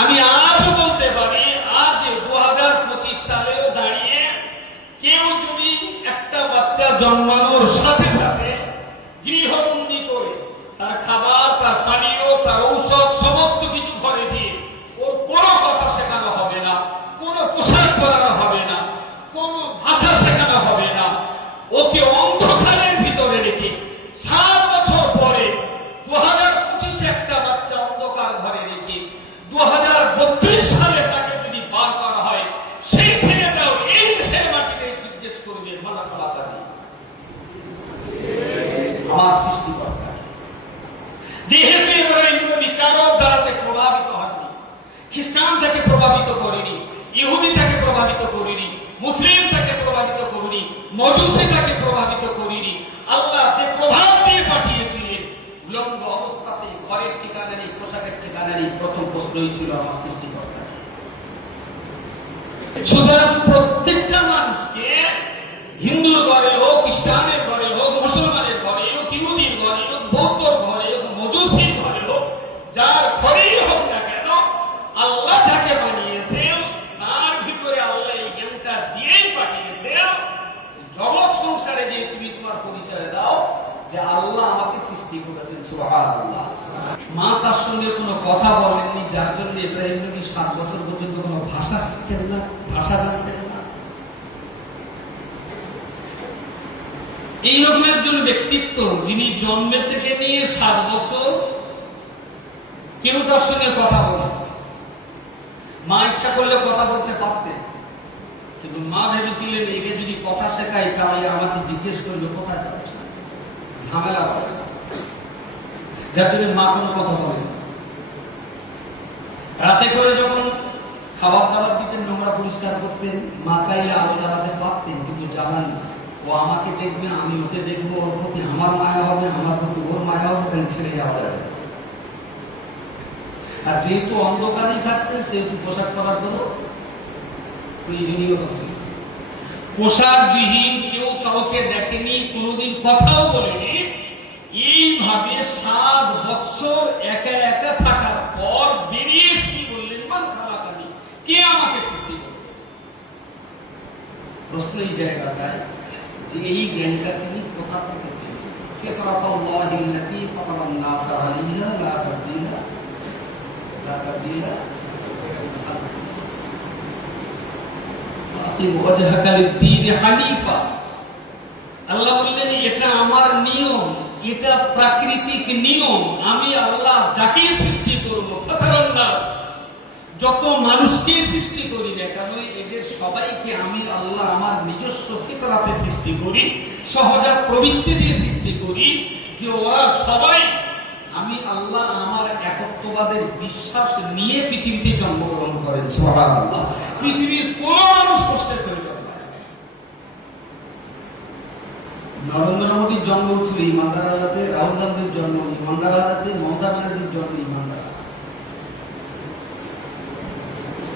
আমি আজও বলতে পারি, আজ 2025 সালেও দাঁড়িয়ে কেউ যদি একটা বাচ্চা জন্মানোর সাথে সাথে গৃহবন্দী করে তার খাবার, তার পানীয়, তার ঔষধ সমস্ত কিছু ঘরে দিয়ে ওর কোনো কথা শেখানো হবে না, কোনো পোশাক পরানো হবে না, কোনো ভাষা শেখানো হবে না, ওকে অন্ধকারের ভিতরে রেখে 7 বছর পরে 2025 একটা বাচ্চা অন্ধকার ঘরে রেখে 2032 সালে তাকে যদি বার করা হয়, সেই ছেলেটাও এই দেশের মাটিতে জিজ্ঞেস করবে মালা খালাতা দিয়ে আমার সৃষ্টিকর্তা। যেহেতু ইব্রাহিম নবী কারো দ্বারাতে প্রভাবিত হননি, খ্রিস্টান থেকে প্রভাবিত করেনি, ইহুদি থেকে প্রভাবিত করেনি, মুসলিম থেকে প্রভাবিত করেনি, মজুসি থেকে প্রভাবিত করেনি, আল্লাহ যে প্রভাব দিয়ে পাঠিয়েছিলেন উলঙ্গ অবস্থাতে ঘরের ঠিকানা নেই, পোশাকের ঠিকানা নেই, প্রথম প্রশ্নই ছিল আমার সৃষ্টিকর্তা। সুতরাং প্রত্যেকটা মানুষকে হিন্দুর ঘরে হোক, খ্রিস্টানের ঘরে হোক, মুসলমানের ঘরে হোক, ইহুদির ঘরে হোক, বৌদ্ধর ঘরে হোক, মজুসির ঘরে হোক, যার ঘরেই হোক না কেন, আল্লাহ যাকে বানিয়েছেন তার ভিতরে আল্লাহ এই জ্ঞানটা দিয়েই পাঠিয়েছেন। জগৎ সংসারে যে তুমি তোমার পরিচয় দাও যে আল্লাহ আমাকে সৃষ্টি করেছেন, সুবহানাল্লাহ। মা তার সঙ্গে কোনো কথা বলেননি, যার জন্য ইব্রাহিম নবী 7 বছর পর্যন্ত কোনো ভাষা শিখতেন না, ভাষা জানতেন না। এইরকম একজন ব্যক্তিত্ব যিনি জন্মে থেকে নিয়ে 7 বছর কেউ তার সঙ্গে কথা বলেন, মা ইচ্ছা করলে কথা বলতে পারতেন, কিন্তু মা ভেবেছিলেন একে যদি কথা শেখাই তাহলে আমাকে জিজ্ঞেস করবে কোথায় যাচ্ছে, ঝামেলা হবে, যার জন্য মা কোনো কথা বলেন। রাতে করে যখন খাবার দাবার দিতেন, নোংরা পরিষ্কার করতেন, মা চাইলে আলো জ্বালাতে পারতেন, কিন্তু জ্বালান না। ও আমাকে দেখবে, আমি ওকে দেখবো, ওর প্রতি আমার মায়া হবে, আমার প্রতি ওর মায়া হবে, তাই ছেড়ে যাওয়া যাবে। আর যেহেতু অন্ধকারেই থাকতে, সেহেতু পোশাক পরার কোনো প্রয়োজনীয় হচ্ছে। পোশাক বিহীন কেউ কাউকে দেখেনি, কোনোদিন কথাও বলেনি। এইভাবে 7 বছর একা একা থাকার পর বেরিয়ে এসে বললেন মান খালাকানি, কে আমাকে সৃষ্টি করেছে। প্রশ্ন এই জায়গাটায় যে এই জ্ঞানটা তিনি কোথা থেকে পেলেন? ফিতরাতাল্লাহিল্লাতী ফাতারান নাস আলাইহা লা তাবদীলা আল্লাহ বললেন এটা আমার নিয়ম, এটা প্রাকৃতিক নিয়ম। আমি আল্লাহ যাকে সৃষ্টি করবো, ফাতারান নাস, যত মানুষকে সৃষ্টি করি না কেন, এদের সবাইকে আমি আল্লাহ আমার নিজস্ব ফিতরাতে সৃষ্টি করি, সহজাত প্রবৃত্তি দিয়ে সৃষ্টি করি, যে ওরা সবাই আমি আল্লাহ আমার একত্ববাদের বিশ্বাস নিয়ে পৃথিবীতে জন্মগ্রহণ করেন, সুবহানাল্লাহ। পৃথিবীর কোন মানুষ কষ্টের প্রয়োজন নাই। নরেন্দ্র মোদীর জন্ম ছিল ইমানদার আলাদে, রাহুল গান্ধীর জন্ম ইমানদার আলাদে, মমতা ব্যানার্জির জন্ম ইমানদার।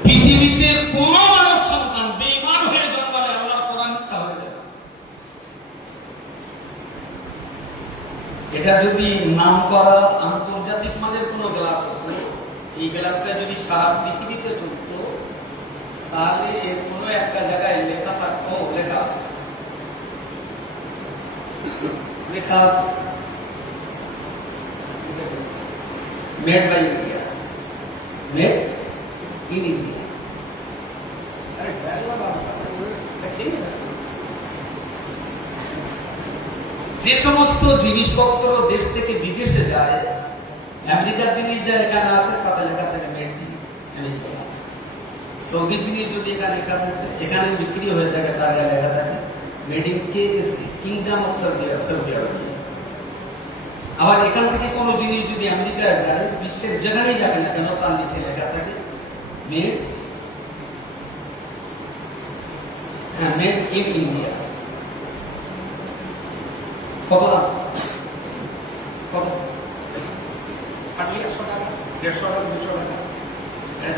পৃথিবীতে কোন মানব সন্তান বেঈমান হয়ে জন্মালে আল্লাহ কোরআন মিথ্যা হয়ে যাবে। এটা যদি নাম করা আন্তর্জাতিক মানের কোন গ্লাস হতো, এই গ্লাসটা যদি সারা পৃথিবীতে চলত, তাহলে এর কোনো একটা জায়গায় লেখা থাকতো, লেখা আছে, লেখা আছে made by India, made in India. যে সমস্ত জিনিসপত্র দেশ থেকে বিদেশে যায়, আমেরিকার জিনিস যায় এখানে আসে, তাতে লেখা থাকে মেড ইন আমেরিকা। সৌদি জিনিস যদি এখানে লেখা থাকে, এখানে বিক্রি হয়ে থাকে, তার লেখা থাকে made in kingdom of Saudi Arabia. আবার এখান থেকে কোনো জিনিস যদি আমেরিকায় যায়, বিশ্বের যেখানেই যাবে না কেন, তার নিচে লেখা থাকে মেড ইন ইন্ডিয়া। কত দাম? কত? 150 টাকা, 150 টাকা, 200 টাকা।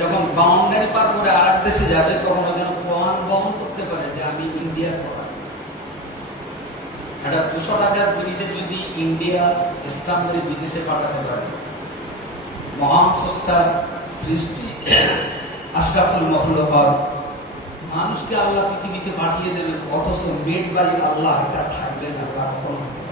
যখন বাউন্ডারি পার করে আর এক দেশে যাবে, তখন যেন প্রমাণ বহন করতে পারে যে আমি ইন্ডিয়ার প্রোডাক্ট। একটা 200 টাকার জিনিসের যদি ইন্ডিয়া ইসলাম করে বিদেশে পাঠাতে পারে, মহান স্রষ্টার সৃষ্টি আশরাফুল মখলুকাত, মানুষকে আল্লাহ পৃথিবীতে পাঠিয়ে দেবেন, অথচ মেড বাই আল্লাহ এটা থাকবে না, তা কখনো হতে